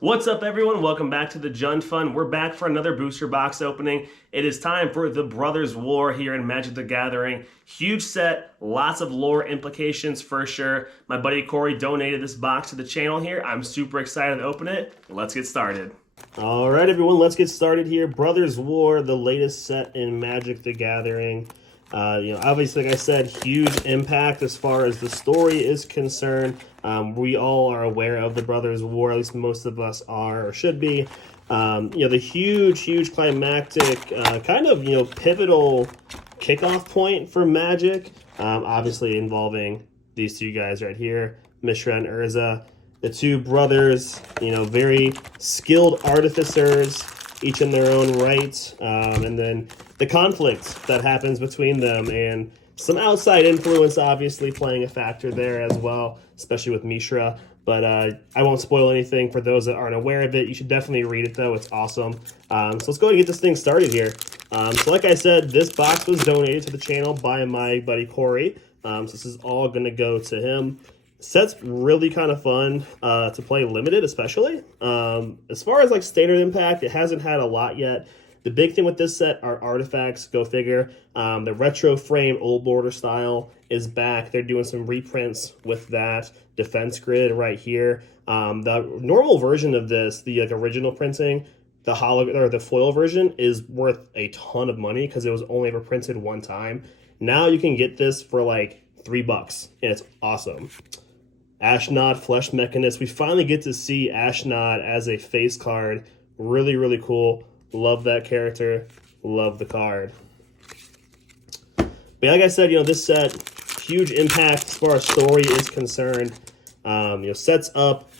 What's up, everyone? Welcome back to the TheJundFund. We're back for another booster box opening. It is time for the Brothers War here in Magic the Gathering. Huge set, lots of lore implications for sure. My buddy Corey donated this box to the channel here. I'm super excited to open it. Let's get started. All right, everyone, let's get started here. Brothers War, the latest set in Magic the Gathering. Obviously, like I said, huge impact as far as the story is concerned. We all are aware of the Brothers War, at least most of us are or should be. The huge climactic, pivotal kickoff point for Magic, obviously involving these two guys right here, Mishra and Urza. The two brothers, very skilled artificers, each in their own right, and then the conflict that happens between them, and some outside influence obviously playing a factor there as well, especially with Mishra. But I won't spoil anything for those that aren't aware of it. You should definitely read it, though. It's awesome. So let's go ahead and get this thing started here. So like I said, this box was donated to the channel by my buddy Corey. So this is all going to go to him. Set's really kind of fun to play limited, especially. As far as like standard impact, it hasn't had a lot yet. The big thing with this set are artifacts, go figure. The retro frame old border style is back. They're doing some reprints with that defense grid right here. The normal version of this, the original printing, the foil version is worth a ton of money because it was only ever printed one time. Now you can get this for like $3 and it's awesome. Ashnod Flesh Mechanist. We finally get to see Ashnod as a face card. Really cool. Love that character. Love the card. But like I said, this set, huge impact as far as story is concerned. Sets up,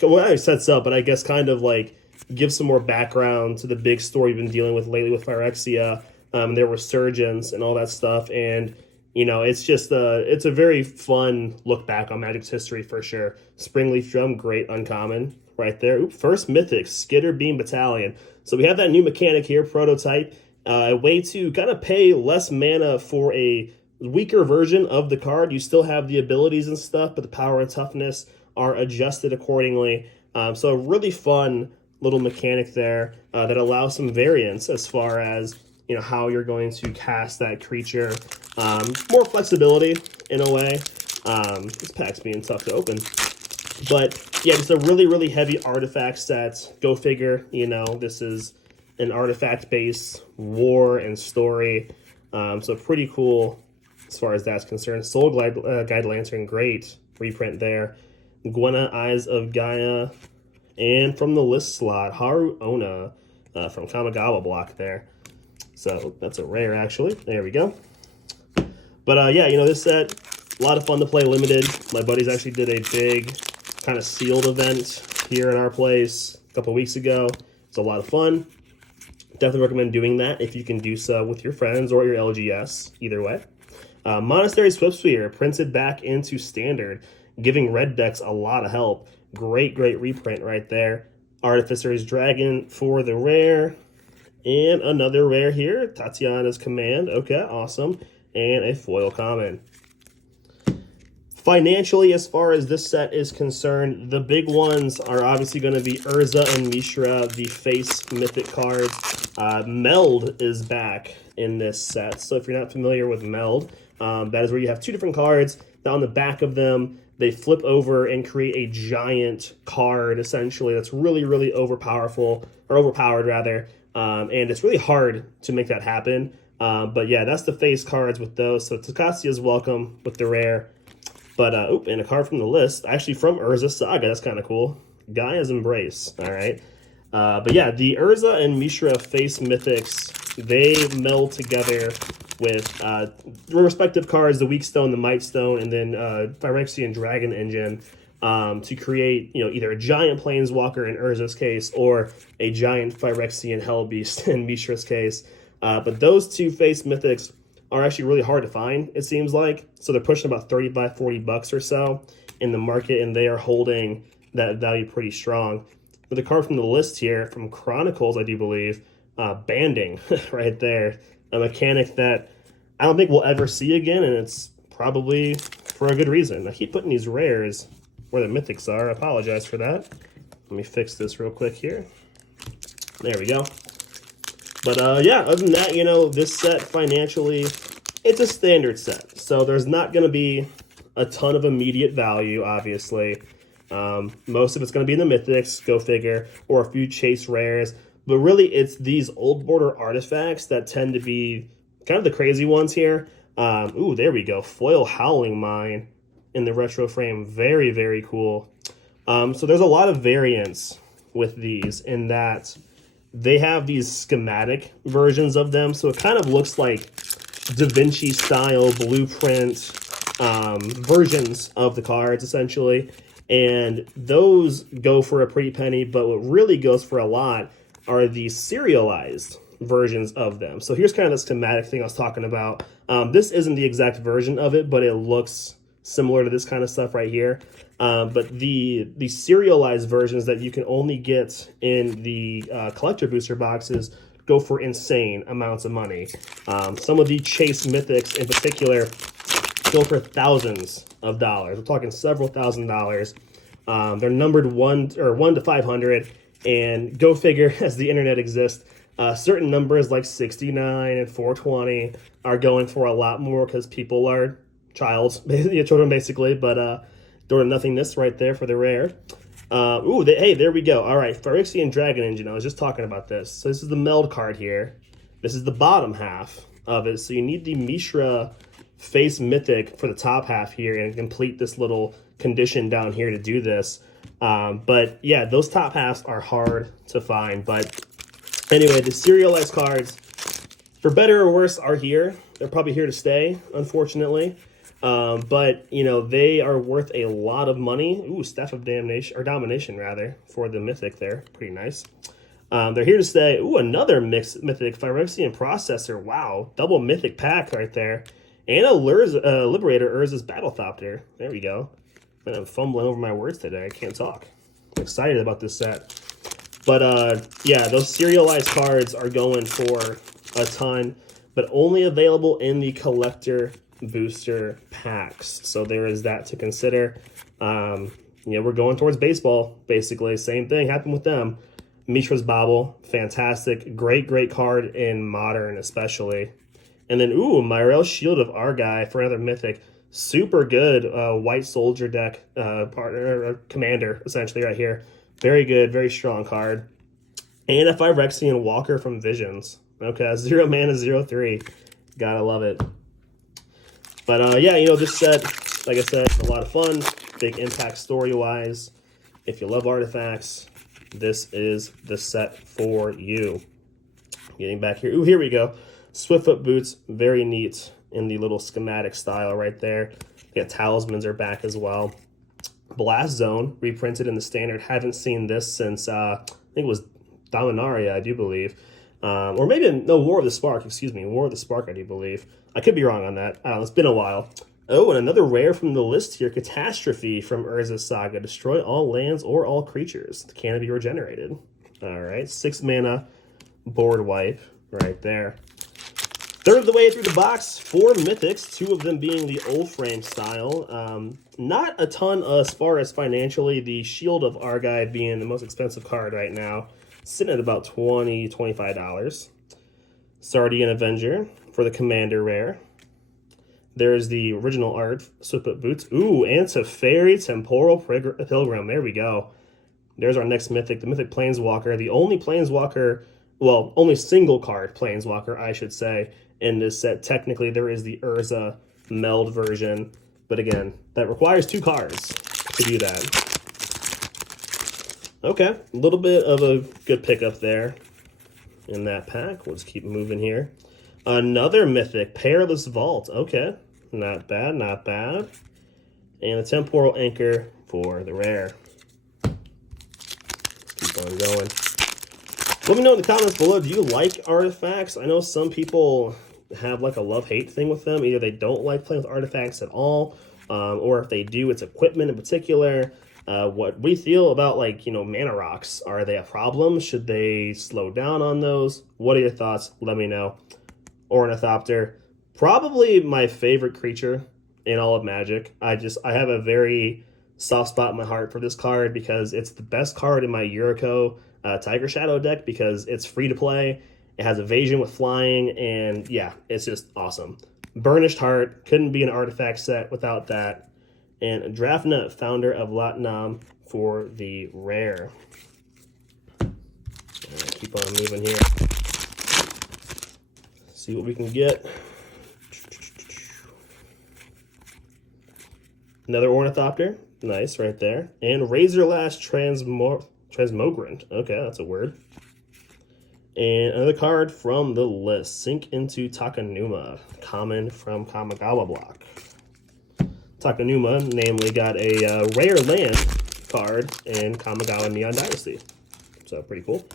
well, not sets up, but I guess kind of like gives some more background to the big story we've been dealing with lately with Phyrexia, their resurgence and all that stuff. And it's just it's a very fun look back on Magic's history for sure. Springleaf Drum, great uncommon right there. Ooh, first Mythic, Skitter Beam Battalion. So we have that new mechanic here, Prototype, a way to kind of pay less mana for a weaker version of the card. You still have the abilities and stuff, but the power and toughness are adjusted accordingly. So a really fun little mechanic there that allows some variance as far as how you're going to cast that creature. More flexibility in a way. This pack's being tough to open. But yeah, just a really heavy artifact set. Go figure, this is an artifact-based war and story. So pretty cool as far as that's concerned. Soul Guide Lantern, great reprint there. Gwenna, Eyes of Gaia. And from the list slot, Haru Ona from Kamigawa block there. So that's a rare, actually. There we go. But this set, a lot of fun to play limited. My buddies actually did a big kind of sealed event here in our place a couple weeks ago. It's a lot of fun. Definitely recommend doing that if you can do so with your friends or your LGS, either way. Monastery Swipsphere printed back into standard, giving red decks a lot of help. Great reprint right there. Artificer's Dragon for the rare. And another rare here, Tatiana's Command. Okay, awesome. And a foil common. Financially, as far as this set is concerned, the big ones are obviously going to be Urza and Mishra, the face mythic cards. Meld is back in this set. So if you're not familiar with Meld, that is where you have two different cards. Now on the back of them, they flip over and create a giant card, essentially, that's really overpowered rather. And it's really hard to make that happen. But yeah, that's the face cards with those. So Takatsia's welcome with the rare. But, and a card from the list, actually from Urza Saga, that's kind of cool. Gaia's Embrace, all right. But yeah, the Urza and Mishra face mythics, they meld together with the respective cards, the Weak Stone, the Might Stone, and then Phyrexian Dragon Engine to create, either a giant Planeswalker in Urza's case or a giant Phyrexian Hellbeast in Mishra's case. But those two face mythics are actually really hard to find, it seems like. So they're pushing about $35-40 or so in the market, and they are holding that value pretty strong. With a card from the list here, from Chronicles, I do believe, Banding right there. A mechanic that I don't think we'll ever see again, and it's probably for a good reason. I keep putting these rares where the mythics are. I apologize for that. Let me fix this real quick here. There we go. But yeah, other than that, you know, this set financially, it's a standard set. So there's not going to be a ton of immediate value, obviously. Most of it's going to be in the mythics, go figure, or a few chase rares. But really, it's these old border artifacts that tend to be kind of the crazy ones here. Ooh, there we go. Foil Howling Mine in the retro frame. Very, very cool. So there's a lot of variance with these in that they have these schematic versions of them. So it kind of looks like Da Vinci style blueprint versions of the cards, essentially. And those go for a pretty penny, but what really goes for a lot are the serialized versions of them. So here's kind of the schematic thing I was talking about. This isn't the exact version of it, but it looks similar to this kind of stuff right here. But the serialized versions that you can only get in the collector booster boxes go for insane amounts of money. Some of the chase mythics in particular go for thousands of dollars. We're talking several $1,000s. They're numbered 1 to 500, and go figure, as the internet exists, certain numbers like 69 and 420 are going for a lot more because people are children basically, but door to nothingness right there for the rare. Hey, there we go. All right, Phyrexian Dragon Engine. I was just talking about this. So this is the meld card here. This is the bottom half of it. So you need the Mishra face mythic for the top half here and complete this little condition down here to do this. But yeah, those top halves are hard to find. But anyway, the serialized cards, for better or worse, are here. They're probably here to stay, unfortunately. But you know, they are worth a lot of money. Ooh, Staff of Damnation, or Domination rather, for the mythic there. Pretty nice. They're here to stay. Ooh, another mixed mythic, Phyrexian Processor. Wow, double mythic pack right there. And a Liberator, Urza's Battlethopter. There we go. I'm fumbling over my words today. I can't talk. I'm excited about this set. But yeah, those serialized cards are going for a ton, but only available in the collector booster packs. So there is that to consider. You know, we're going towards baseball, basically. Same thing happened with them. Mishra's Bobble, fantastic. Great card in Modern, especially. And then, ooh, Myrel Shield of Argai for another mythic. Super good white soldier deck partner, commander, essentially, right here. Very good, very strong card. And a Phyrexian Walker from Visions. Okay, 0 mana, 0/3. Gotta love it. But yeah, you know, this set, like I said, a lot of fun. Big impact story-wise. If you love artifacts, this is the set for you. Getting back here. Ooh, here we go. Swiftfoot boots, very neat in the little schematic style right there. Yeah, talismans are back as well. Blast Zone, reprinted in the standard. Haven't seen this since, I think it was Dominaria, I do believe. Or maybe, no, War of the Spark, excuse me. War of the Spark, I do believe. I could be wrong on that. I don't know, it's been a while. Oh, and another rare from the list here, Catastrophe from Urza's Saga. Destroy all lands or all creatures. Can be regenerated. All right, 6 mana board wipe right there. Third of the way through the box, 4 mythics, 2 of them being the old frame style. Not a ton as far as financially. The Shield of Argai being the most expensive card right now, sitting at about $20, $25. Sardian Avenger for the Commander rare. There's the original art, Swiftfoot Boots. Ooh, and Teferi Temporal Pilgrim. There we go. There's our next mythic, the Mythic Planeswalker. The only Planeswalker, well, only single card Planeswalker, I should say, in this set. Technically, there is the Urza meld version. But again, that requires 2 cards to do that. Okay, a little bit of a good pickup there in that pack. Let's keep moving here. Another mythic, Perilous Vault. Okay, not bad, not bad. And a Temporal Anchor for the rare. Let's keep on going. Let me know in the comments below, do you like artifacts? I know some people have like a love-hate thing with them. Either they don't like playing with artifacts at all, or if they do, it's equipment in particular. What we feel about, like, you know, mana rocks. Are they a problem? Should they slow down on those? What are your thoughts? Let me know. Ornithopter, probably my favorite creature in all of Magic. I have a very soft spot in my heart for this card because it's the best card in my Yuriko Tiger Shadow deck because it's free to play. It has evasion with flying, and yeah, it's just awesome. Burnished Heart, couldn't be an artifact set without that. And Drafna, Founder of Latnam for the rare. Keep on moving here. See what we can get. Another Ornithopter. Nice, right there. And Razorlash Transmogrant. Okay, that's a word. And another card from the list. Sink into Takanuma. Common from Kamigawa block. Takanuma, namely, got a rare land card in Kamigawa Neon Dynasty. So, pretty cool.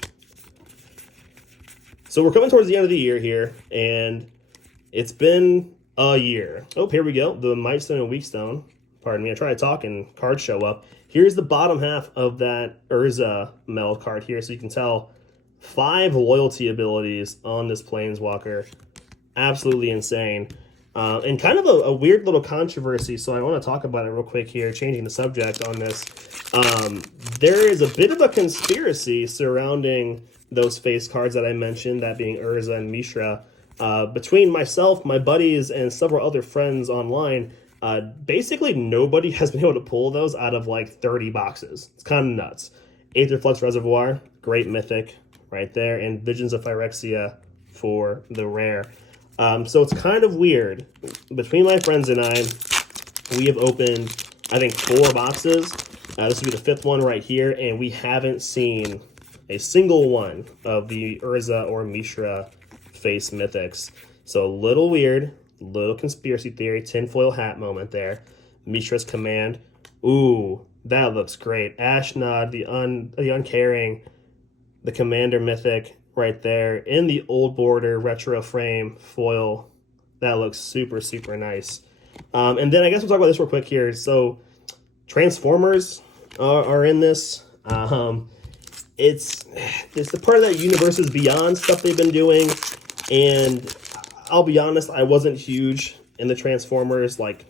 So, we're coming towards the end of the year here, and it's been a year. Oh, here we go. The Mightstone and Weakstone. Pardon me, I try to talk and cards show up. Here's the bottom half of that Urza meld card here, so you can tell 5 loyalty abilities on this Planeswalker. Absolutely insane. And kind of a weird little controversy, so I want to talk about it real quick here, changing the subject on this. There is a bit of a conspiracy surrounding those face cards that I mentioned, that being Urza and Mishra. Between myself, my buddies, and several other friends online, basically nobody has been able to pull those out of like 30 boxes. It's kind of nuts. Aetherflux Reservoir, great mythic right there, and Visions of Phyrexia for the rare. So it's kind of weird. Between my friends and I, we have opened, I think, 4 boxes. This will be the 5th one right here, and we haven't seen a single one of the Urza or Mishra face mythics. So a little weird, little conspiracy theory, tinfoil hat moment there. Mishra's Command. Ooh, that looks great. Ashnod, the Uncaring, the Commander mythic right there in the old border retro frame foil. That looks super, super nice. And then I guess we'll talk about this real quick here. So Transformers are in this. It's the part of that Universes Beyond stuff they've been doing, and I'll be honest, I wasn't huge in the Transformers like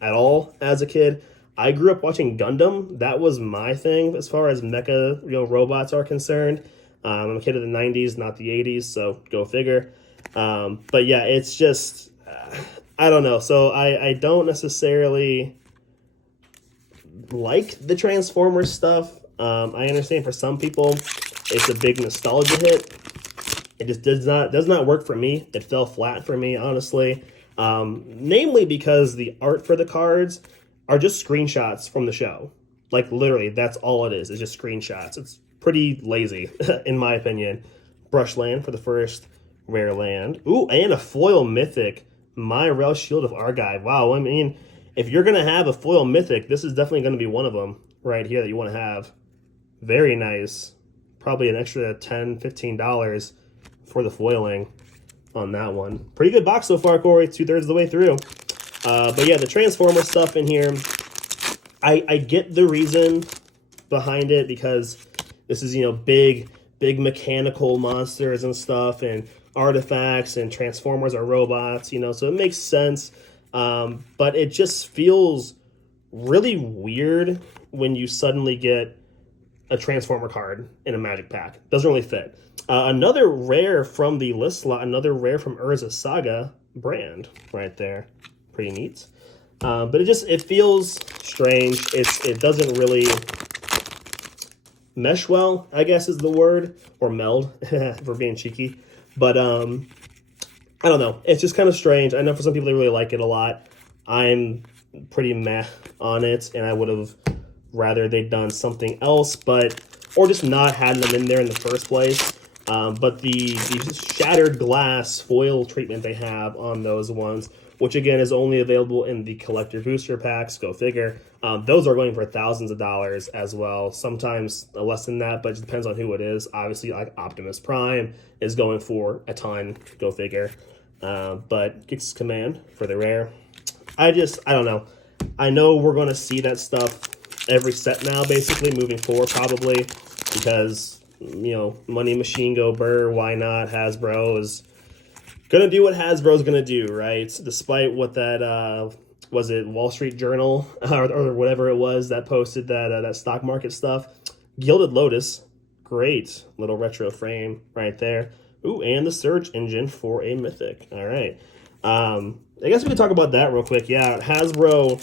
at all as a kid. I grew up watching Gundam. That was my thing as far as mecha, robots are concerned. I'm a kid of the 90s, not the 80s, so go figure. But yeah, it's just, I don't know. So I don't necessarily like the Transformers stuff. I understand for some people it's a big nostalgia hit. It just does not work for me. It fell flat for me, honestly. Namely because the art for the cards are just screenshots from the show. Like, literally, that's all it is. It's just screenshots. It's pretty lazy, in my opinion. Brushland for the first rare land. Ooh, and a foil mythic. Myrel Shield of Argive. Wow, I mean, if you're going to have a foil mythic, this is definitely going to be one of them right here that you want to have. Very nice. Probably an extra $10, $15 for the foiling on that one. Pretty good box so far, Corey. 2/3 of the way through. But yeah, the Transformer stuff in here, I get the reason behind it because this is, big mechanical monsters and stuff and artifacts, and Transformers are robots, so it makes sense. But it just feels really weird when you suddenly get a Transformer card in a Magic pack. Doesn't really fit. Another rare from the list slot, another rare from Urza Saga brand right there. Pretty neat. But it feels strange. It doesn't really mesh well, I guess is the word, or meld, for being cheeky. But I don't know. It's just kind of strange. I know for some people they really like it a lot. I'm pretty meh on it, and I would have rather they'd done something else, or just not had them in there in the first place. But the shattered glass foil treatment they have on those ones, which again is only available in the collector booster packs, go figure. Those are going for thousands of dollars as well. Sometimes less than that, but it depends on who it is. Obviously, like Optimus Prime is going for a ton, go figure. But Gix's Command for the rare. I don't know. I know we're going to see that stuff every set now, basically, moving forward, probably, because, Money Machine Go Burr, why not? Hasbro is going to do what Hasbro's going to do, right? Despite what that was it Wall Street Journal or whatever it was that posted that stock market stuff. Gilded Lotus, great little retro frame right there. Ooh, and the search engine for a Mythic. All right. I guess we could talk about that real quick. Yeah, Hasbro,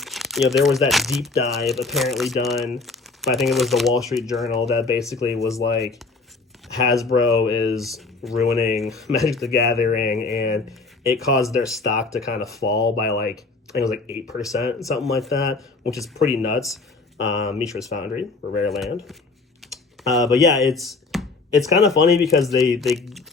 there was that deep dive apparently done, I think it was the Wall Street Journal, that basically was like, Hasbro is ruining Magic the Gathering, and it caused their stock to kind of fall by like, I think it was like 8%, something like that, which is pretty nuts. Mishra's Foundry for Rare Land. But yeah, it's kind of funny because they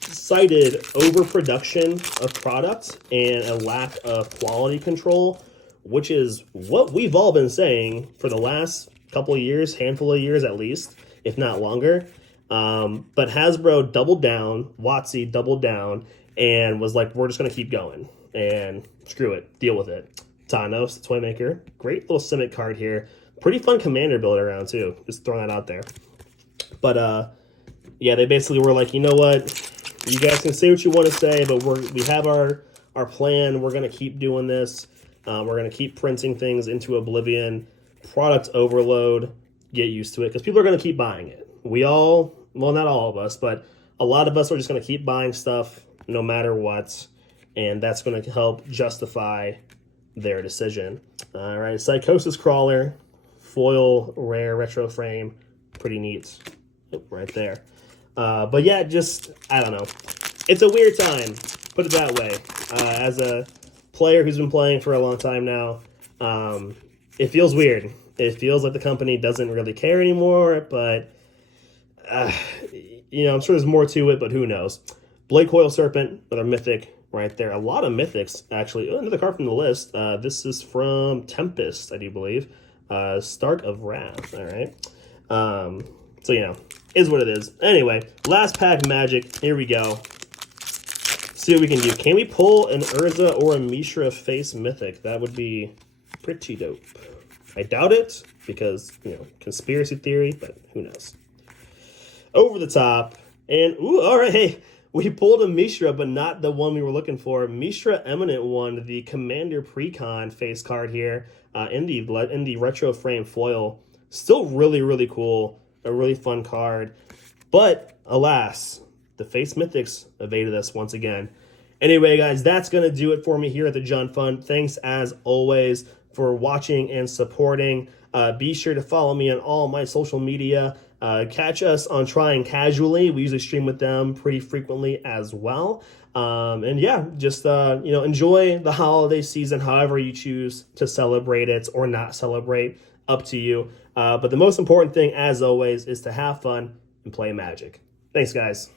cited overproduction of product and a lack of quality control, which is what we've all been saying for the last couple of years, handful of years at least, if not longer. But Hasbro doubled down, WotC doubled down, and was like, we're just going to keep going. And screw it, deal with it. Thanos, the Toymaker, great little Simic card here. Pretty fun commander build around too, just throwing that out there. But yeah, they basically were like, you know what? You guys can say what you want to say, but we have our plan. We're going to keep doing this. We're going to keep printing things into oblivion. Product overload. Get used to it because people are going to keep buying it. Well, not all of us, but a lot of us are just going to keep buying stuff no matter what, and that's going to help justify their decision. All right, Psychosis Crawler, foil rare retro frame, pretty neat. Right there. But yeah, I don't know. It's a weird time, put it that way. As a player who's been playing for a long time now, it feels weird. It feels like the company doesn't really care anymore, but, I'm sure there's more to it, but who knows. Blade Coil Serpent, another Mythic right there. A lot of Mythics, actually. Oh, another card from the list. This is from Tempest, I do believe. Stark of Wrath, all right. So, is what it is. Anyway, last pack Magic. Here we go. See what we can do. Can we pull an Urza or a Mishra face Mythic? That would be pretty dope. I doubt it because, conspiracy theory, but who knows. Over the top. And, ooh, all right. Hey, we pulled a Mishra, but not the one we were looking for. Mishra Eminent one, the Commander Precon face card here in the retro frame foil. Still really, really cool. A really fun card. But, alas, the face Mythics evaded us once again. Anyway, guys, that's going to do it for me here at the TheJundFund. Thanks, as always, for watching and supporting. Be sure to follow me on all my social media. Catch us on Trying Casually. We usually stream with them pretty frequently as well. And yeah, just, enjoy the holiday season however you choose to celebrate it or not celebrate. Up to you. But the most important thing, as always, is to have fun and play Magic. Thanks, guys.